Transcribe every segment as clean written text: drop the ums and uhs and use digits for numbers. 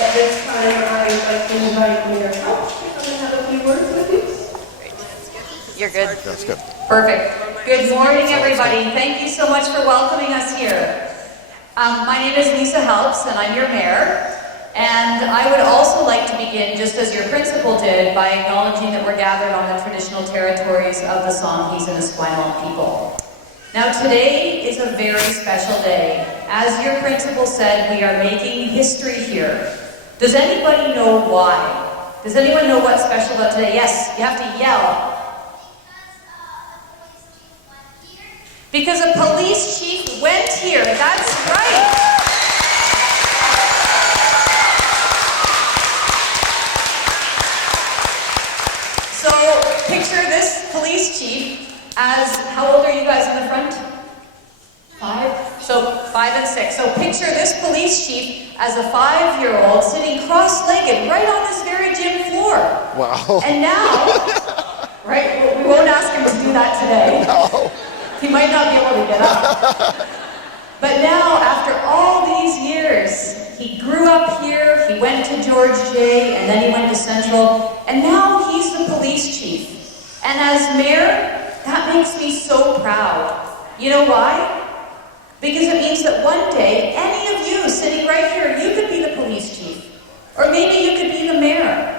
At this time, I'd like to invite Mayor Helps to come and have a few words with you. You're good. That's good. Perfect. Good morning, everybody. Thank you so much for welcoming us here. My name is Lisa Helps, and I'm your mayor. And I would also like to begin, just as your principal did, by acknowledging that we're gathered on the traditional territories of the Songhees and Esquimalt people. Now, today is a very special day. As your principal said, we are making history here. Does anybody know why? Does anyone know what's special about today? Yes, you have to yell. Because a police chief went here, that's right. So picture this police chief as, how old are you guys in the front? 5? So 5 and 6. So picture this police chief as a 5-year-old sitting cross-legged right on this very gym floor. Wow. And now, right, we won't ask him to do that today. No. He might not be able to get up. But now, after all these years, he grew up here, he went to George J, and then he went to Central, and now he's the police chief. And as mayor, that makes me so proud. You know why? Because it means that one day, any of you sitting right here, you could be the police chief. Or maybe you could be the mayor.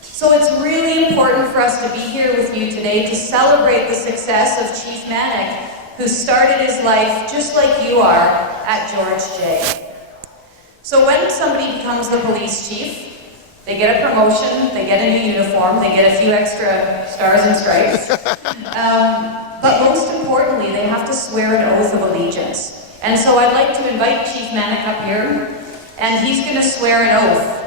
So it's really important for us to be here with you today to celebrate the success of Chief Manak, who started his life just like you are at George J. So when somebody becomes the police chief, they get a promotion, they get a new uniform, they get a few extra stars and stripes. But most importantly, they have to swear an oath of allegiance. And so I'd like to invite Chief Manak up here, and he's going to swear an oath.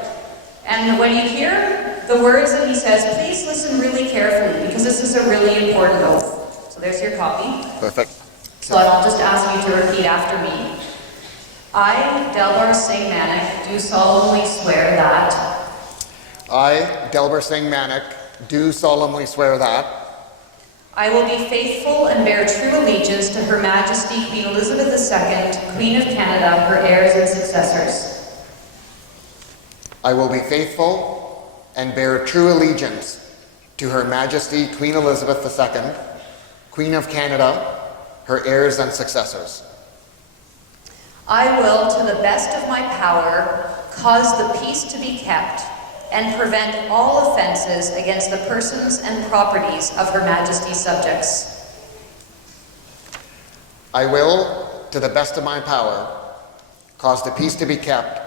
And when you hear the words that he says, please listen really carefully, because this is a really important oath. So there's your copy. Perfect. So I'll just ask you to repeat after me. I, Delbar Singh Manak, do solemnly swear that I, Delbar Singh Manak, do solemnly swear that I will be faithful and bear true allegiance to Her Majesty Queen Elizabeth II, Queen of Canada, her heirs and successors. I will be faithful and bear true allegiance to Her Majesty Queen Elizabeth II, Queen of Canada, her heirs and successors. I will, to the best of my power, cause the peace to be kept and prevent all offenses against the persons and properties of Her Majesty's subjects. I will, to the best of my power, cause the peace to be kept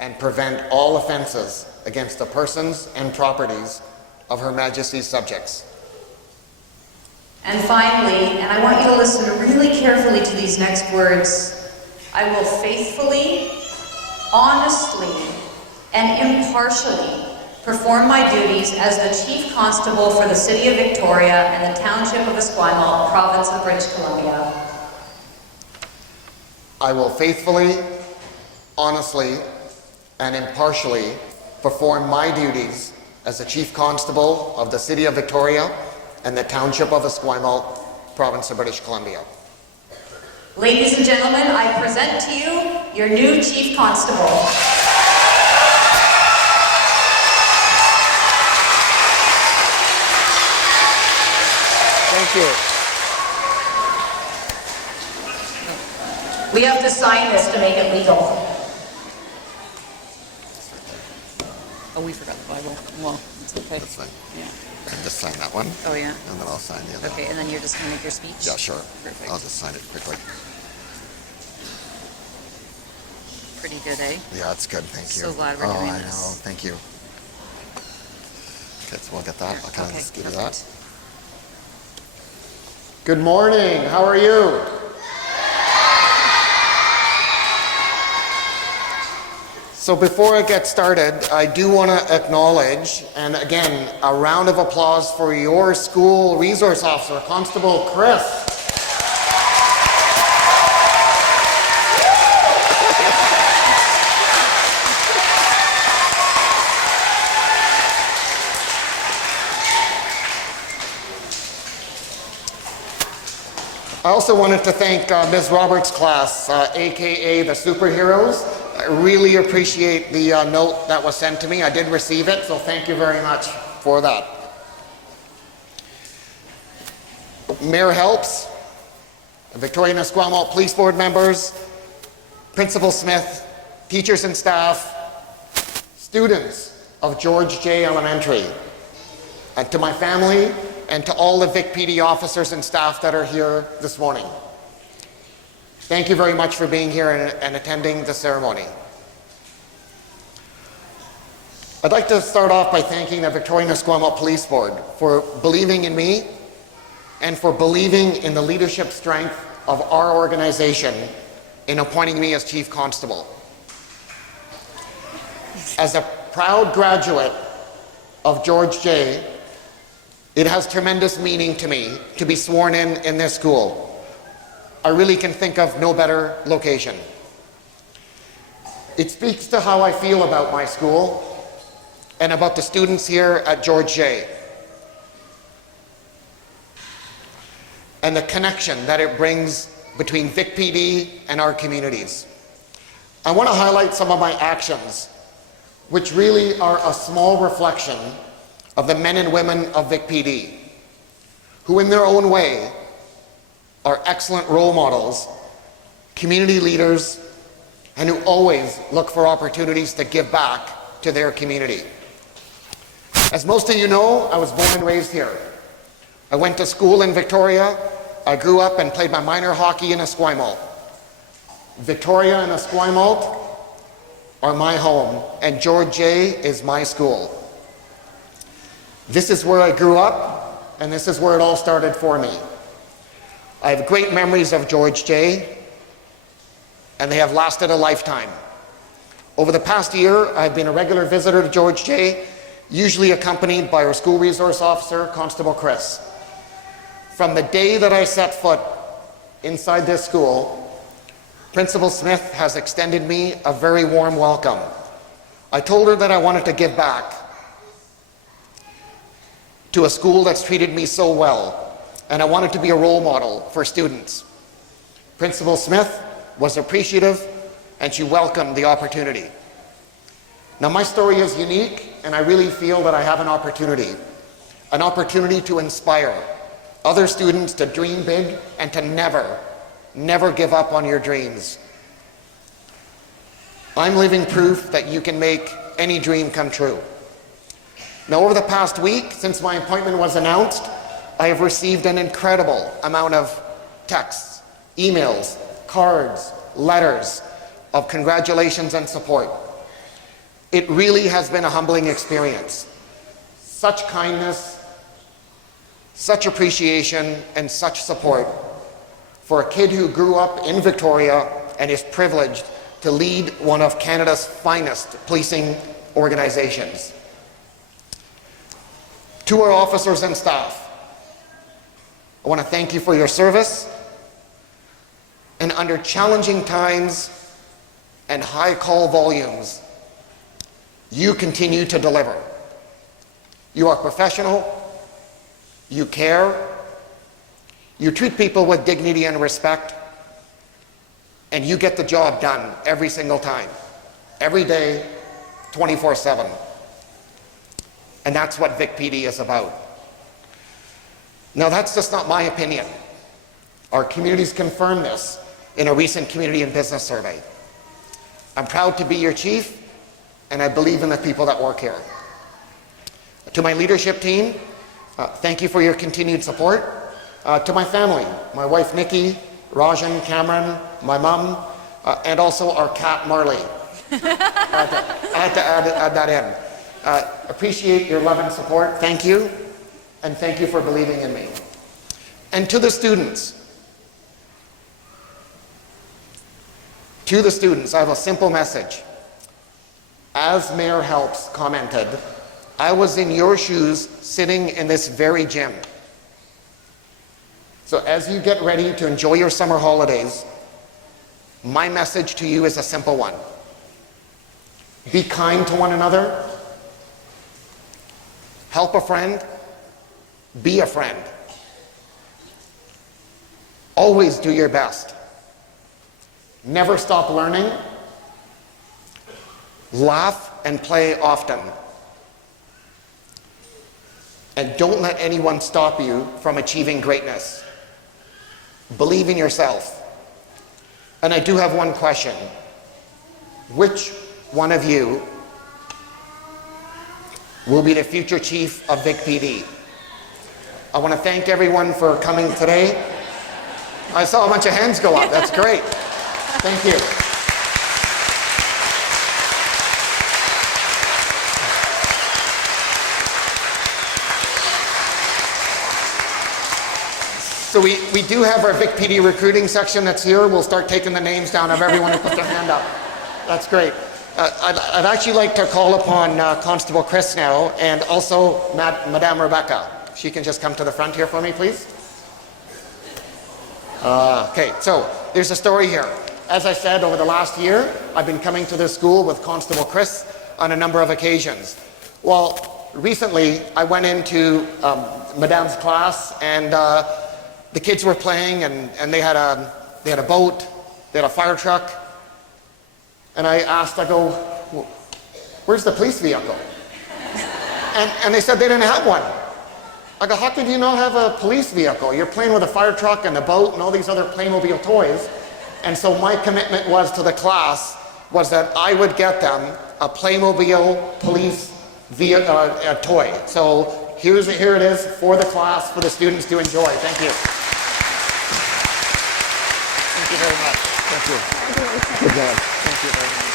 and prevent all offenses against the persons and properties of Her Majesty's subjects. And finally, and I want you to listen really carefully to these next words, I will faithfully, honestly, and impartially perform my duties as the Chief Constable for the City of Victoria and the Township of Esquimalt, Province of British Columbia. I will faithfully, honestly, and impartially perform my duties as the Chief Constable of the City of Victoria and the Township of Esquimalt, Province of British Columbia. Ladies and gentlemen, I present to you your new Chief Constable. Thank you. We have to sign this to make it legal. Oh, we forgot the Bible. Well, it's okay. That's fine. Yeah. Just sign that one. Oh, yeah. And then I'll sign the other one. Okay, and then you're just going to make your speech? Yeah, sure. Perfect. I'll just sign it quickly. Pretty good, eh? Yeah, it's good. Thank you. So glad we're doing I this. know. Thank you. Okay, so we'll get that. I'll kind of just give you that. perfect. Good morning. How are you? So before I get started, I do want to acknowledge, and again, a round of applause for your school resource officer, Constable Chris. I also wanted to thank Ms. Roberts' class, aka the Superheroes. I really appreciate the note that was sent to me. I did receive it, so thank you very much for that. Mayor Helps, Victoria and Esquimalt Police Board members, Principal Smith, teachers and staff, students of George J. Elementary, and to my family and to all the VicPD officers and staff that are here this morning. Thank you very much for being here and attending the ceremony. I'd like to start off by thanking the Victoria and Esquimalt Police Board for believing in me and for believing in the leadership strength of our organization in appointing me as Chief Constable. As a proud graduate of George J., it has tremendous meaning to me to be sworn in this school. I really can think of no better location. It speaks to how I feel about my school and about the students here at George J. and the connection that it brings between VicPD and our communities. I want to highlight some of my actions, which really are a small reflection of the men and women of VicPD, who in their own way are excellent role models, community leaders, and who always look for opportunities to give back to their community. As most of you know, I was born and raised here. I went to school in Victoria. I grew up and played my minor hockey in Esquimalt. Victoria and Esquimalt are my home, and George J. is my school. This is where I grew up, and this is where it all started for me. I have great memories of George J., and they have lasted a lifetime. Over the past year, I've been a regular visitor to George J., usually accompanied by our school resource officer, Constable Chris. From the day that I set foot inside this school, Principal Smith has extended me a very warm welcome. I told her that I wanted to give back to a school that's treated me so well, and I wanted to be a role model for students. Principal Smith was appreciative, and she welcomed the opportunity. Now, my story is unique, and I really feel that I have an opportunity to inspire other students to dream big and to never give up on your dreams. I'm living proof that you can make any dream come true. Now, over the past week, since my appointment was announced, I have received an incredible amount of texts, emails, cards, letters of congratulations and support. It really has been a humbling experience. Such kindness, such appreciation, and such support for a kid who grew up in Victoria and is privileged to lead one of Canada's finest policing organizations. To our officers and staff, I want to thank you for your service, and under challenging times and high call volumes, you continue to deliver. You are professional, you care, you treat people with dignity and respect, and you get the job done every single time, every day, 24/7. And that's what VicPD is about. Now, that's just not my opinion. Our communities confirm this in a recent community and business survey. I'm proud to be your chief, and I believe in the people that work here. To my leadership team, thank you for your continued support. To my family, my wife Nikki, Rajan, Cameron, my mom, and also our cat Marley. I had to add that in. Appreciate your love and support. Thank you, and thank you for believing in me. And to the students, I have a simple message. As Mayor Helps commented, I was in your shoes sitting in this very gym. So as you get ready to enjoy your summer holidays, my message to you is a simple one. Be kind to one another. Help a friend. Be a friend. Always do your best. Never stop learning. Laugh and play often. And don't let anyone stop you from achieving greatness. Believe in yourself. And I do have one question. Which one of you will be the future chief of VicPD? I want to thank everyone for coming today. I saw a bunch of hands go up. That's great. Thank you. So we do have our VicPD recruiting section that's here. We'll start taking the names down of everyone who put their hand up. That's great. I'd actually like to call upon Constable Chris now, and also Madame Rebecca. She can just come to the front here for me, please. Okay, so there's a story here. As I said, over the last year, I've been coming to this school with Constable Chris on a number of occasions. Well, recently I went into Madame's class, and the kids were playing, and they had a boat, they had a fire truck, and I asked, I go, where's the police vehicle? And they said they didn't have one. I go, how could you not have a police vehicle? You're playing with a fire truck and a boat and all these other Playmobil toys. And so my commitment was to the class was that I would get them a Playmobil police toy. So here it is for the class, for the students to enjoy. Thank you. Thank you very much. Thank you. Good job. Thank you very much.